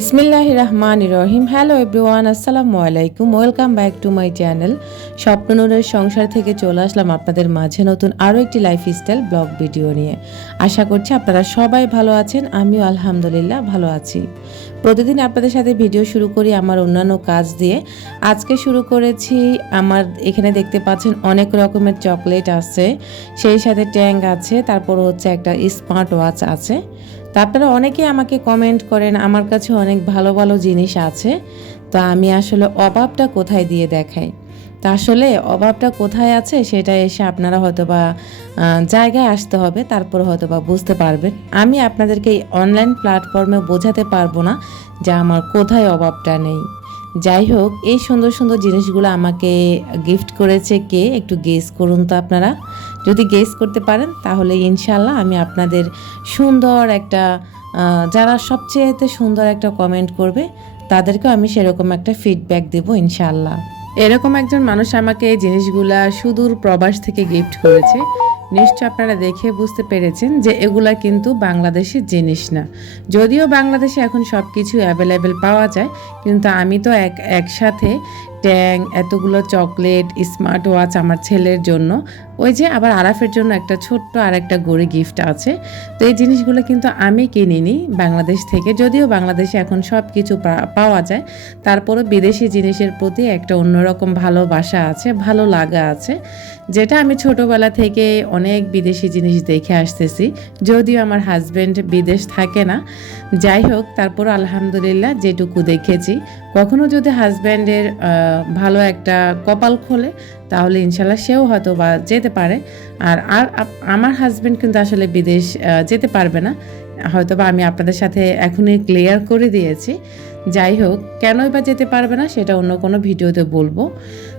বিসমিল্লাহ রহমান রহিম hello everyone আসসালামু আলাইকুম। Welcome back to my channel স্বপ্ননুরের সংসার থেকে চলে আসলাম আপনাদের মাঝে নতুন আরও একটি লাইফস্টাইল ব্লগ ভিডিও নিয়ে। আশা করছি আপনারা সবাই ভালো আছেন, আমিও আলহামদুলিল্লাহ ভালো আছি। প্রতিদিন আপনাদের সাথে ভিডিও শুরু করি আমার অন্যান্য কাজ দিয়ে। আজকে শুরু করেছি, আমার এখানে দেখতে পাচ্ছেন অনেক রকমের চকলেট আছে, সেই সাথে ট্যাঙ্ক আছে, তারপর হচ্ছে একটা স্মার্ট ওয়াচ আছে। তা আপনারা অনেকেই আমাকে কমেন্ট করেন, আমার কাছে অনেক ভালো ভালো জিনিস আছে, তো আমি আসলে অভাবটা কোথায় দিয়ে দেখাই? তা আসলে অভাবটা কোথায় আছে সেটা এসে আপনারা হয়তো বা জায়গায় আসতে হবে, তারপর হয়তো বা বুঝতে পারবেন। আমি আপনাদেরকে এই অনলাইন প্ল্যাটফর্মে বোঝাতে পারব না যে আমার কোথায় অভাবটা নেই। যাই হোক, এই সুন্দর সুন্দর জিনিসগুলো আমাকে গিফট করেছে কে? একটু গেস করুন তো আপনারা। যদি গেস করতে পারেন, তাহলে ইনশাল্লাহ আমি আপনাদের সুন্দর একটা যারা সবচেয়েতে সুন্দর একটা কমেন্ট করবে, তাদেরকেও আমি সেরকম একটা ফিডব্যাক দেবো ইনশাল্লাহ এরকম একজন মানুষ আমাকে এই জিনিসগুলা সুদূর প্রবাস থেকে গিফট করেছে। নিশ্চয় আপনারা দেখে বুঝতে পেরেছেন যে এগুলা কিন্তু বাংলাদেশের জিনিস না। যদিও বাংলাদেশে এখন সব কিছু অ্যাভেলেবেল পাওয়া যায়, কিন্তু আমি তো এক, একসাথে ট্যাং, এতগুলো চকলেট, স্মার্ট ওয়াচ আমার ছেলের জন্য। ওই যে আবার আরাফের জন্য একটা ছোট্ট আর একটা গড়ি গিফট আছে। তো এই জিনিসগুলো কিন্তু আমি কিনিনি বাংলাদেশ থেকে। যদিও বাংলাদেশে এখন সব কিছু পাওয়া যায়। তারপরও বিদেশি জিনিসের প্রতি একটা অন্যরকম ভালোবাসা আছে, ভালো লাগা আছে। যেটা আমি ছোটবেলা থেকে অনেক বিদেশি জিনিস দেখে আসতেছি। যদিও আমার হাজব্যান্ড বিদেশ থাকে না। যাই হোক তারপর আলহামদুলিল্লাহ যেটুকু দেখেছি। কখনো যদি হাজব্যান্ডের ভালো একটা কপাল খোলে, তাহলে ইনশাল্লাহ সেও হয়তো বা যেতে পারে। আর আর আমার হাজব্যান্ড কিন্তু আসলে বিদেশ যেতে পারবে না। হয়তো বা আমি আপনাদের সাথে এখনই ক্লিয়ার করে দিয়েছি। যাই হোক, কেনই বা যেতে পারবে না সেটা অন্য কোনো ভিডিওতে বলব।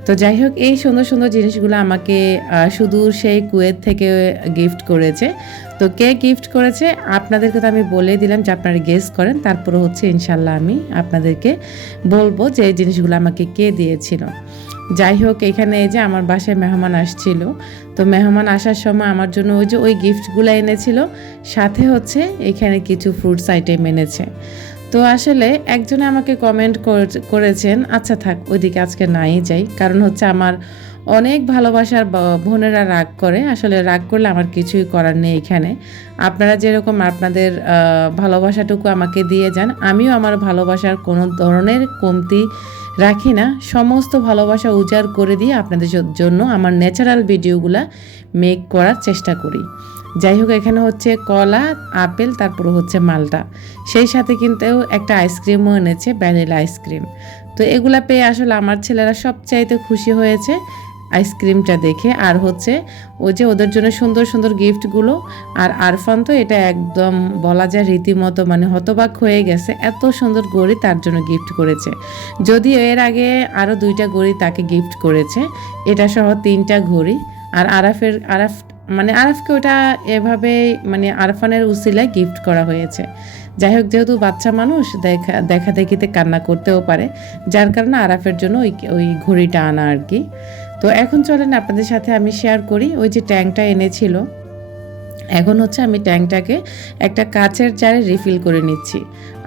তো যাই হোক, এই সুন্দর সুন্দর জিনিসগুলো আমাকে সুদূর সেই কুয়েত থেকে গিফট করেছে। তো কে গিফট করেছে? আপনাদেরকে তো আমি বলে দিলাম যে আপনারা গেস করেন। তারপরে হচ্ছে ইনশাল্লাহ আমি আপনাদেরকে বলব যে এই জিনিসগুলো আমাকে কে দিয়েছিল। যাই হোক, এখানে এই যে আমার বাসায় মেহমান আসছিল। তো মেহমান আসার সময় আমার জন্য ওই যে ওই গিফটগুলো এনেছিল। সাথে হচ্ছে এখানে কিছু ফ্রুটস আইটেম এনেছে। তো আসলে একজনে আমাকে কমেন্ট করেছেন আচ্ছা থাক, ওইদিকে আজকে নাই যাই। কারণ হচ্ছে আমার অনেক ভালোবাসার বোনেরা রাগ করে। আসলে রাগ করলে আমার কিছুই করার নেই এখানে। আপনারা যেরকম আপনাদের ভালোবাসাটুকু আমাকে দিয়ে যান, আমিও আমার ভালোবাসার কোনো ধরনের কমতি রাখি না। সমস্ত ভালোবাসা উজাড় করে দিয়ে আপনাদের জন্য আমার ন্যাচারাল ভিডিওগুলা মেক করার চেষ্টা করি। যাই হোক, এখানে হচ্ছে কলা, আপেল, তারপর হচ্ছে মালটা। সেই সাথে কিন্তু একটা আইসক্রিমও এনেছে ভ্যানিলা আইসক্রিম তো এগুলা পেয়ে আসলে আমার ছেলেরা সবচাইতে খুশি হয়েছে। আইসক্রিমটা দেখে, আর হচ্ছে ওই যে ওদের জন্য সুন্দর সুন্দর গিফটগুলো আর আরফান তো এটা একদম বলা যায় রীতিমতো মানে হতবাক হয়ে গেছে, এত সুন্দর গড়ি তার জন্য গিফট করেছে। যদিও এর আগে আরও দুইটা গড়ি তাকে গিফট করেছে, এটা সহ তিনটা ঘড়ি, আর আরাফের, আরাফ মানে আরাফকে ওটা এভাবে মানে আরফানের উসিলায় গিফট করা হয়েছে। যাই হোক, যেহেতু বাচ্চা মানুষ, দেখা দেখা দেখিতে কান্না করতেও পারে, যার কারণে আরাফের জন্য ওই ওই ঘড়িটা আনা আর কি। তো এখন চলেন আপনাদের সাথে আমি শেয়ার করি ওই যে ট্যাঙ্কটা এনেছিল। এখন হচ্ছে আমি ট্যাঙ্কটাকে একটা কাচের জারে রিফিল করে নিচ্ছি।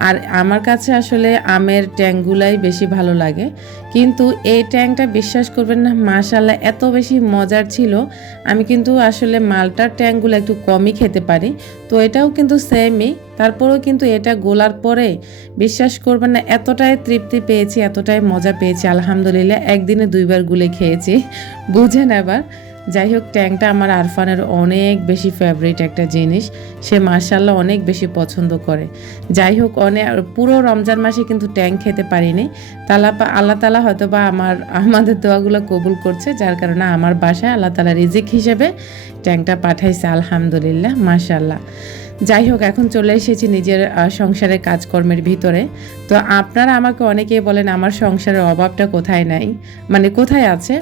আর আমার কাছে আসলে আমের ট্যাঙ্কগুলাই বেশি ভালো লাগে। কিন্তু এই ট্যাঙ্কটা বিশ্বাস করবেন না মাশাল্লাহ এত বেশি মজার ছিল। আমি কিন্তু আসলে মালটার ট্যাঙ্কগুলো একটু কমই খেতে পারি। তো এটাও কিন্তু সেমই তারপরেও কিন্তু এটা গোলার পরে বিশ্বাস করবেন না, এতটাই তৃপ্তি পেয়েছি, এতটাই মজা পেয়েছি। আলহামদুলিল্লাহ, একদিনে দুইবার গুলে খেয়েছি। বুঝেন এবার যাই হোক, ট্যাংটা আমার আরফানের অনেক বেশি ফেভারিট একটা জিনিস। সে মার্শাল্লাহ অনেক বেশি পছন্দ করে। যাই হোক অনেক পুরো রমজান মাসে কিন্তু ট্যাং খেতে পারিনি। তালা আল্লাহ তালা হয়তো বা আমার, আমাদের দোয়াগুলো কবুল করছে, যার কারণে আমার বাসায় আল্লাহ তালা রিজিক হিসেবে ট্যাংটা পাঠাইছে, আলহামদুলিল্লাহ মাশাল্লাহ যাই হোক, এখন চলে এসেছি নিজের সংসারের কাজকর্মের ভিতরে। তো আপনারা আমাকে অনেকেই বলেন, আমার সংসারের অভাবটা কোথায় নাই? মানে কোথায় আছে?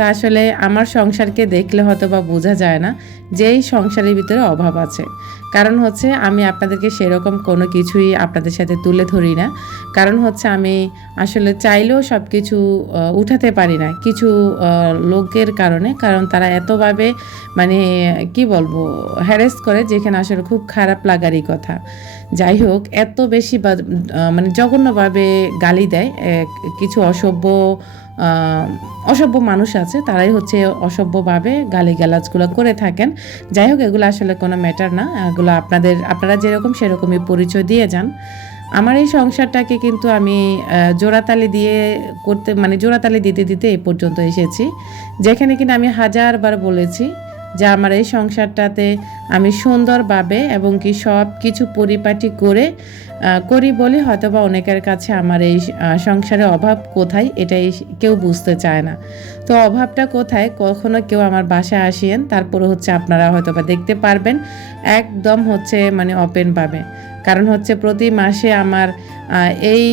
তা আসলে আমার সংসারকে দেখলে হয়তো বা বোঝা যায় না যে এই সংসারের ভিতরে অভাব আছে। কারণ হচ্ছে আমি আপনাদেরকে সেরকম কোনো কিছুই আপনাদের সাথে তুলে ধরি না। কারণ হচ্ছে আমি আসলে চাইলেও সব কিছু উঠাতে পারি না কিছু লোকের কারণে। কারণ তারা এতভাবে মানে কি বলব হ্যারেস করে যেখানে আসলে খুব খারাপ লাগারই কথা। যাই হোক, এত বেশি মানে জঘন্যভাবে গালি দেয় কিছু অসভ্য অসভ্য মানুষ আছে, তারাই হচ্ছে অসভ্যভাবে গালি গালাজগুলো করে থাকেন। যাই হোক, এগুলো আসলে কোনো ম্যাটার না। এগুলো আপনাদের, আপনারা যেরকম সেরকমই পরিচয় দিয়ে যান। আমার এই সংসারটাকে কিন্তু আমি জোড়াতালি দিয়ে করতে মানে জোড়াতালি দিতে দিতে এ পর্যন্ত এসেছি। যেখানে কিনা আমি হাজারবার বলেছি যে আমার এই সংসারটাতে আমি সুন্দরভাবে এবং কি সব কিছু পরিপাটি করে করি বলে হয়তো বা অনেকের কাছে আমার এই সংসারে অভাব কোথায় এটাই কেউ বুঝতে চায় না। তো অভাবটা কোথায়? কখনো কেউ আমার বাসায় আসিয়েন, তারপরে হচ্ছে আপনারা হয়তো বা দেখতে পারবেন, একদম হচ্ছে মানে ওপেন পাবে কারণ হচ্ছে প্রতি মাসে আমার এই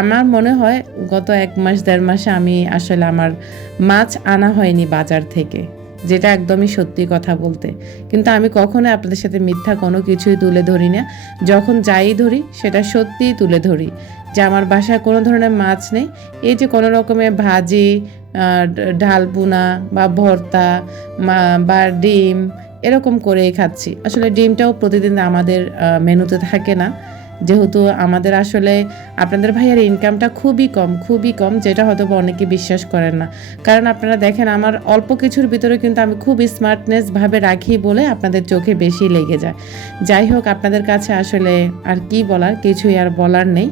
আমার মনে হয় গত এক মাস, দেড় মাসে আমি আসলে আমার মাছ আনা হয়নি বাজার থেকে। যেটা একদমই সত্যি কথা বলতে। কিন্তু আমি কখনো আপনাদের সাথে মিথ্যা কোনো কিছুই তুলে ধরি না। যখন যাই ধরি, সেটা সত্যিই তুলে ধরি। যে আমার বাসায় কোনো ধরনের মাছ নেই, এই যে কোনো রকমের ভাজি ড- বা ভর্তা বা ডিম, এরকম করেই খাচ্ছি। আসলে ডিমটাও প্রতিদিন আমাদের মেনুতে থাকে না। যেহেতু আমাদের আসলে আপনাদের ভাইয়ের ইনকামটা খুবই কম খুবই কম, যেটা হয়তো অনেকে বিশ্বাস করেন না। কারণ আপনারা দেখেন, আমার অল্প কিছুর ভিতরে কিন্তু আমি খুব স্মার্টনেস ভাবে রাখি বলে আপনাদের চোখে বেশি লেগে যায়। যাই হোক, আপনাদের কাছে আসলে আর কি বলার, কিছুই আর বলার নেই।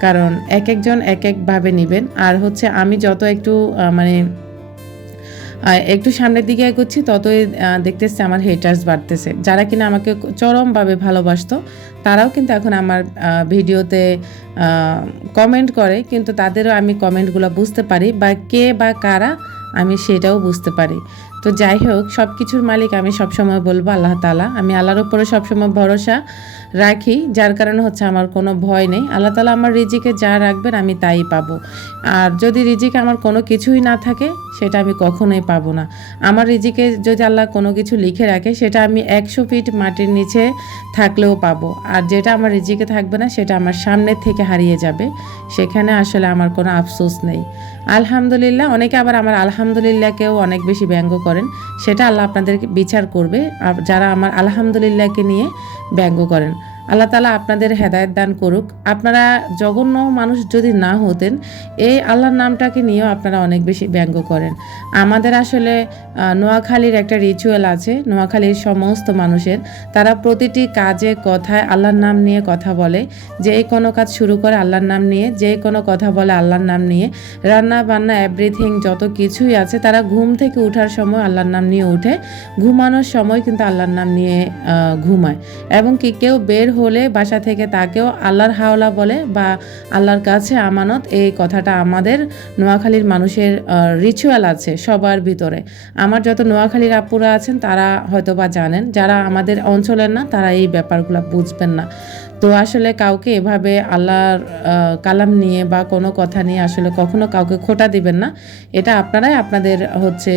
কারণ এক একজন এক একভাবে নেবেন। আর হচ্ছে আমি যত একটু মানে একটু সামনের দিকে এগোচ্ছি, ততই দেখতেছি আমার হেটার্স বাড়তেছে। যারা কিনা আমাকে চরমভাবে ভালোবাসতো, তারাও কিন্তু এখন আমার ভিডিওতে কমেন্ট করে, কিন্তু তাদেরও আমি কমেন্টগুলো বুঝতে পারি, বা কে বা কারা, আমি সেটাও বুঝতে পারি। তো যাই হোক সব কিছুর মালিক আমি সবসময় বলব আল্লাহ তালা আমি আল্লাহর উপরে সবসময় ভরসা। রাখি, যার কারণে হচ্ছে আমার কোনো ভয় নেই। আল্লাহ তালা আমার রিজিকে যা রাখবেন আমি তাই পাবো। আর যদি রিজিকে আমার কোনো কিছুই না থাকে, সেটা আমি কখনোই পাবো না। আমার রিজিকে যদি আল্লাহ কোনো কিছু লিখে রাখে, সেটা আমি একশো ফিট মাটির নিচে থাকলেও পাবো। আর যেটা আমার রিজিকে থাকবে না, সেটা আমার সামনের থেকে হারিয়ে যাবে। সেখানে আসলে আমার কোনো আফসোস নেই। আলহামদুলিল্লাহ, অনেকে আবার আমার আলহামদুলিল্লাহকেও অনেক বেশি ব্যঙ্গ করেন। সেটা আল্লাহ আপনাদেরকে বিচার করবে। আর যারা আমার আলহামদুলিল্লাহকে নিয়ে ব্যঙ্গ করেন। আল্লাহ তালা আপনাদের হেদায়ত দান করুক। আপনারা জঘন্য মানুষ যদি না হতেন, এই আল্লাহর নামটাকে নিয়েও আপনারা অনেক বেশি ব্যঙ্গ করেন। আমাদের আসলে নোয়াখালীর একটা রিচুয়াল আছে, নোয়াখালীর সমস্ত মানুষের। তারা প্রতিটি কাজে, কথায় আল্লাহর নাম নিয়ে কথা বলে। যে কোনো কাজ শুরু করে আল্লাহর নাম নিয়ে, যে কোনো কথা বলে আল্লাহর নাম নিয়ে। রান্না, বান্না এভরিথিং যত কিছুই আছে, তারা ঘুম থেকে ওঠার সময় আল্লাহর নাম নিয়ে উঠে ঘুমানোর সময় কিন্তু আল্লাহর নাম নিয়ে ঘুমায়। এবং কি কেউ বের হলে বাসা থেকে তাকেও আল্লাহর হাওলা বলে বা আল্লাহর কাছে আমানত। এই কথাটা আমাদের নোয়াখালীর মানুষের রিচুয়াল আছে সবার ভিতরে। আমার যত নোয়াখালীর আপুরা আছেন, তারা হয়তো বা জানেন। যারা আমাদের অঞ্চলের না, তারা এই ব্যাপারগুলো বুঝবেন না। তো আসলে কাউকে এভাবে আল্লাহর কালাম নিয়ে বা কোনো কথা নিয়ে আসলে কখনো কাউকে খোটা দিবেন না। এটা আপনারাই আপনাদের হচ্ছে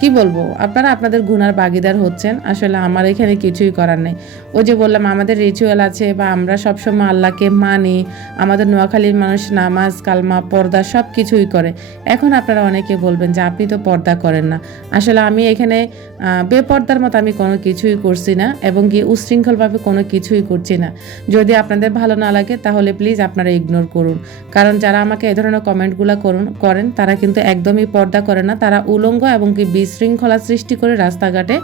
কি বলব? আপনারা আপনাদের গুনার বাগিদার হচ্ছেন। আসলে আমার এখানে কিছুই করার নেই। ওই যে বললাম, আমাদের রিচুয়াল আছে বা আমরা সবসময় আল্লাহকে মানি, আমাদের নোয়াখালীর মানুষ নামাজ, কালমা, পর্দা সব কিছুই করে। এখন আপনারা অনেকে বলবেন যে, আপনি তো পর্দা করেন না। আসলে আমি এখানে বেপর্দার মতো আমি কোনো কিছুই করছি না এবং কি উশৃঙ্খলভাবে কোনো কিছুই করছি না। যদি আপনাদের ভালো না লাগে, তাহলে প্লিজ আপনারা ইগনোর করুন। কারণ যারা আমাকে এ ধরনের কমেন্টগুলো করুন, করেন, তারা কিন্তু একদমই পর্দা করে না। তারা উলঙ্গ এবং কি বিশৃঙ্খলা সৃষ্টি করে রাস্তাঘাটে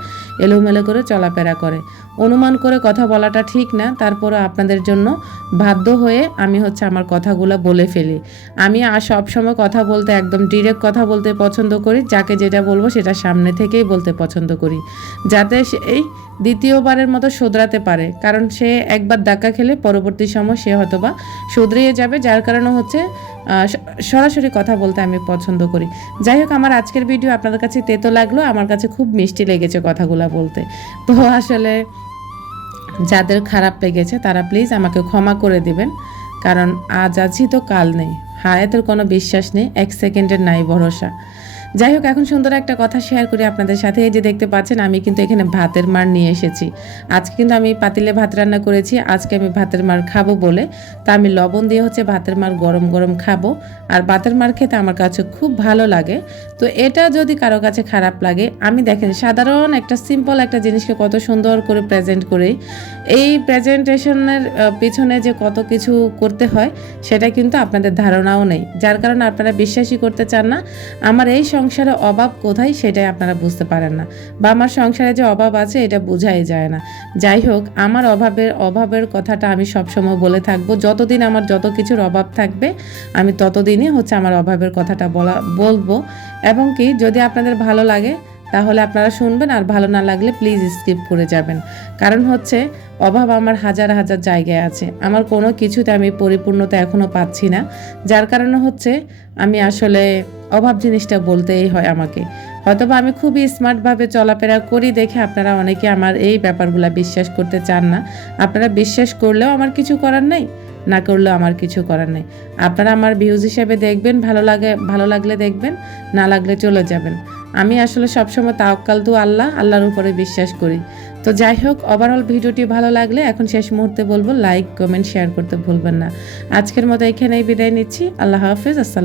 এলোমেলো করে চলাফেরা করে। অনুমান করে কথা বলাটা ঠিক না তারপরে আপনাদের জন্য বাধ্য হয়ে আমি হচ্ছে আমার কথাগুলো বলে ফেলি। আমি আর সবসময় কথা বলতে একদম ডিরেক্ট কথা বলতে পছন্দ করি, যাকে যেটা বলব সেটা সামনে থেকেই বলতে পছন্দ করি। যাতে এই দ্বিতীয়বারের মতো শোধরাতে পারে, কারণ সে একবার ধাক্কা খেলে পরবর্তী সময় সে হয়তোবা শুধরিয়ে যাবে, যার কারণে হচ্ছে সরাসরি কথা বলতে আমি পছন্দ করি। যাই হোক, আমার আজকের ভিডিও আপনাদের কাছে তেতো লাগল, আমার কাছে খুব মিষ্টি লেগেছে কথাগুলো বলতে। তো আসলে যাদের খারাপ লেগেছে তারা প্লিজ আমাকে ক্ষমা করে দেবেন। কারণ আজ আছি তো কাল নেই। হায়াতের কোনো বিশ্বাস নেই, এক সেকেন্ডের নাই ভরসা। যাই হোক, এখন সুন্দর একটা কথা শেয়ার করি আপনাদের সাথে। এই যে দেখতে পাচ্ছেন, আমি কিন্তু এখানে ভাতের মার নিয়ে এসেছি। আজকে কিন্তু আমি পাতিলে ভাত রান্না করেছি। আজকে আমি ভাতের মার খাব বলে। তা আমি লবণ দিয়ে হচ্ছে ভাতের মার গরম গরম খাব। আর ভাতের মার খেতে আমার কাছে খুব ভালো লাগে। তো এটা যদি কারও কাছে খারাপ লাগে, আমি দেখেন সাধারণ একটা সিম্পল একটা জিনিসকে কত সুন্দর করে প্রেজেন্ট করি। এই প্রেজেন্টেশনের পিছনে যে কত কিছু করতে হয়, সেটা কিন্তু আপনাদের ধারণাও নেই। যার কারণে আপনারা বিশ্বাসই করতে চান না। আমার এই সংসারে অভাব কোথায় সেটাই আপনারা বুঝতে পারেন না। বা আমার সংসারে যে অভাব আছে, এটা বোঝাই যায় না। যাই হোক, আমার অভাবের অভাবের কথাটা আমি সবসময় বলে থাকব। যতদিন আমার যত কিছুর অভাব থাকবে, আমি ততদিনই হচ্ছে আমার অভাবের কথাটা বলা, বলব। এবং কি, যদি আপনাদের ভালো লাগে তাহলে আপনারা শুনবেন আর ভালো না লাগলে প্লিজ স্কিপ করে যাবেন। কারণ হচ্ছে, অভাব আমার হাজার হাজার জায়গায় আছে। আমার কোনো কিছুতে আমি পরিপূর্ণতা এখনও পাচ্ছি না। যার কারণে হচ্ছে, আমি আসলে অভাব জিনিসটা বলতেই হয় আমাকে। হয়তোবা আমি খুবই স্মার্টভাবে চলাফেরা করি দেখে আপনারা অনেকে আমার এই ব্যাপারগুলো বিশ্বাস করতে চান না। আপনারা বিশ্বাস করলেও আমার কিছু করার নেই, না করলেও আমার কিছু করার নেই। আপনারা আমার ভিউজ হিসেবে দেখবেন, ভালো লাগে, ভালো লাগলে দেখবেন, না লাগলে চলে যাবেন। আমি আসলে সবসময় তাওকাল দু আল্লাহ, আল্লাহর উপরে বিশ্বাস করি। তো যাই হোক ওভারঅল ভিডিওটি ভালো লাগলে এখন শেষ মুহূর্তে বলব লাইক কমেন্ট শেয়ার করতে ভুলবেন না। আজকের মতো এখানেই বিদায় নিচ্ছি। আল্লাহ হাফিজ, আসসালাম